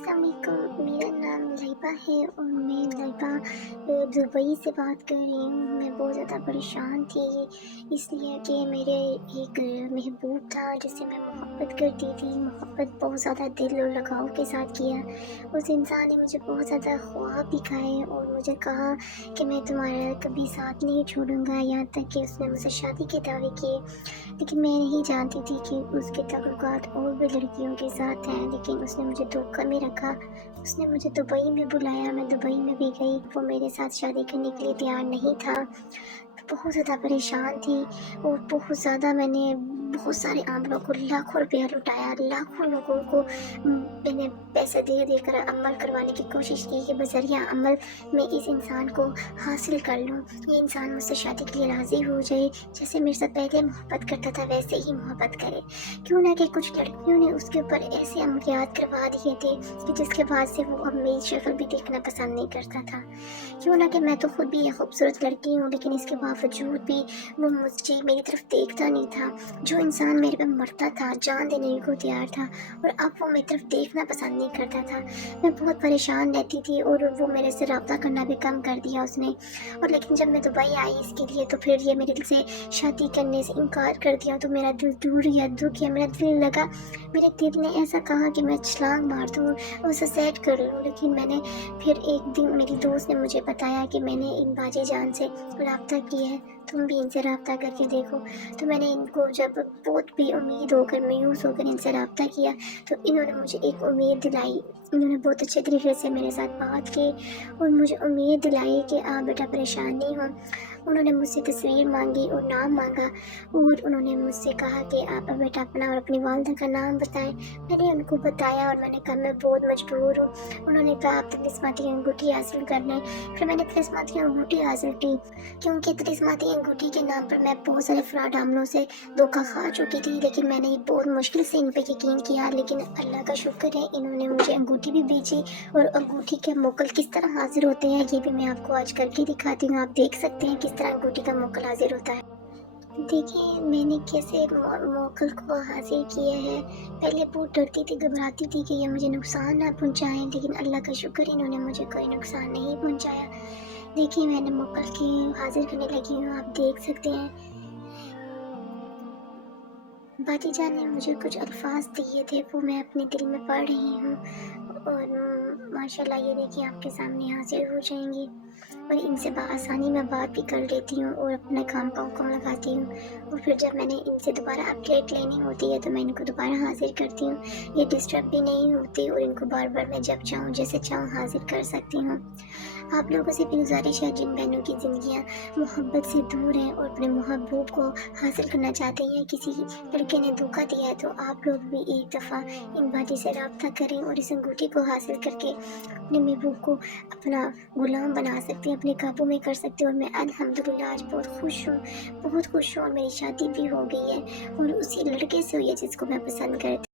अस्सलाम वालेकुम। मेरा नाम लैबा है और मैं लैबा दुबई से बात कर रही हूँ। मैं बहुत ज़्यादा परेशान थी इसलिए कि मेरे एक महबूब था जिससे मैं मोहब्बत करती थी। मोहब्बत बहुत ज़्यादा दिल और लगाव के साथ किया। उस इंसान ने मुझे बहुत ज़्यादा ख्वाब दिखाए और मुझे कहा कि मैं तुम्हारा कभी साथ नहीं छोड़ूंगा, यहाँ तक कि उसने मुझसे शादी के दावे किए। लेकिन मैं नहीं जानती थी कि उसके ताल्लुकात और भी लड़कियों के साथ हैं, लेकिन उसने मुझे धोखा में रखा। उसने मुझे दुबई में बुलाया, मैं दुबई में भी गई। वो मेरे साथ शादी करने के लिए तैयार नहीं था। बहुत ज़्यादा परेशान थी और बहुत ज़्यादा मैंने बहुत सारे आमलों को लाखों रुपया लुटाया, लाखों लोगों को मैंने पैसे दे देकर अमल करवाने की कोशिश की कि बज़रिया अमल मैं इस इंसान को हासिल कर लूँ, ये इंसान मुझसे शादी के लिए राज़ी हो जाए, जैसे मेरे साथ पहले मोहब्बत करता था वैसे ही मोहब्बत करे। क्यों ना कि कुछ लड़कियों ने उसके ऊपर ऐसे अमलियात करवा दिए थे कि जिसके बाद से वो अब मेरी शक्ल भी देखना पसंद नहीं करता था। क्यों ना कि मैं तो खुद भी एक खूबसूरत लड़की हूँ, लेकिन इसके बावजूद भी वो मुझे मेरी तरफ देखता नहीं था। जो इंसान मेरे पे मरता था, जान देने को तैयार था, और अब वो मेरी तरफ देखना पसंद नहीं करता था। मैं बहुत परेशान रहती थी और वो मेरे से रब्ता करना भी कम कर दिया उसने। और लेकिन जब मैं दुबई आई इसके लिए तो फिर ये मेरे दिल से शादी करने से इनकार कर दिया, तो मेरा दिल टूट गया, दुख गया, मेरा दिल लगा, मेरे दिल ने ऐसा कहा कि मैं छलांग मार दूँ, उसे सेट कर लूँ। लेकिन मैंने फिर एक दिन मेरी दोस्त ने मुझे बताया कि मैंने इन बाजी जान से रब्ता किया है, तुम भी इनसे रब्ता करके देखो। तो मैंने इनको जब बहुत भी उम्मीद होकर, मायूस होकर इनसे रब्ता किया, तो इन्होंने मुझे एक उम्मीद दिलाई। इन्होंने बहुत अच्छे तरीके से मेरे साथ बात की और मुझे उम्मीद दिलाई कि आप बेटा परेशान नहीं हो। उन्होंने मुझसे तस्वीर मांगी और नाम मांगा और उन्होंने मुझसे कहा कि आप बेटा अपना और अपनी वालदा का नाम बताएं। मैंने उनको बताया और मैंने कहा मैं बहुत मजबूर हूँ। उन्होंने कहा आप तिलिस्माती अंगूठी हासिल कर लें। फिर मैंने तिलिस्माती अंगूठी हासिल की, क्योंकि तिलिस्माती अंगूठी के नाम पर मैं बहुत सारे फ्रॉड हमलों से धोखा खा चुकी थी। लेकिन मैंने बहुत मुश्किल से इन पे यकीन किया, लेकिन अल्लाह का शुक्र है इन्होंने मुझे अंगूठी भी बेची। और अंगूठी के मोकल किस तरह हाजिर होते हैं ये भी मैं आपको आज करके दिखाती हूँ। आप देख सकते हैं किस तरह अंगूठी का मोकल हाजिर होता है। देखिए मैंने कैसे मोकल को हासिल किया है। पहले बहुत डरती थी, घबराती थी कि ये मुझे नुकसान ना पहुंचाएं, लेकिन अल्लाह का शुक्र इन्होंने मुझे कोई नुकसान नहीं पहुंचाया। देखिए मैंने मोकल की हाजिर करने लगी हूँ, आप देख सकते हैं। बातीजान ने मुझे कुछ अल्फाज दिए थे, वो मैं अपने दिल में पढ़ रही हूँ और माशाल्लाह ये देखिए आपके सामने हाजिर हो जाएंगी। और इनसे बआसानी मैं बात भी कर लेती हूँ और अपने काम का हुक्म लगाती हूँ। और फिर जब मैंने इनसे दोबारा अपडेट लेनी होती है तो मैं इनको दोबारा हाजिर करती हूँ। ये डिस्टर्ब भी नहीं होती और इनको बार बार मैं जब चाहूँ जैसे चाहूँ हाजिर कर सकती हूँ। आप लोगों से भी गुजारिश है जिन बहनों की ज़िंदगियाँ मोहब्बत से दूर हैं और अपने महबूब को हासिल करना चाहते हैं, किसी लड़के ने धोखा दिया है, तो आप लोग भी एक दफ़ा इन बाजी से रब्ता करें और इस अंगूठी को हासिल करके अपने महबूब को अपना गुलाम बना सकते हैं, अपने काबू में कर सकते हैं। और मैं अल्हम्दुलिल्लाह आज बहुत खुश हूँ, बहुत खुश हूँ और मेरी शादी भी हो गई है और उसी लड़के से हुई है जिसको मैं पसंद करती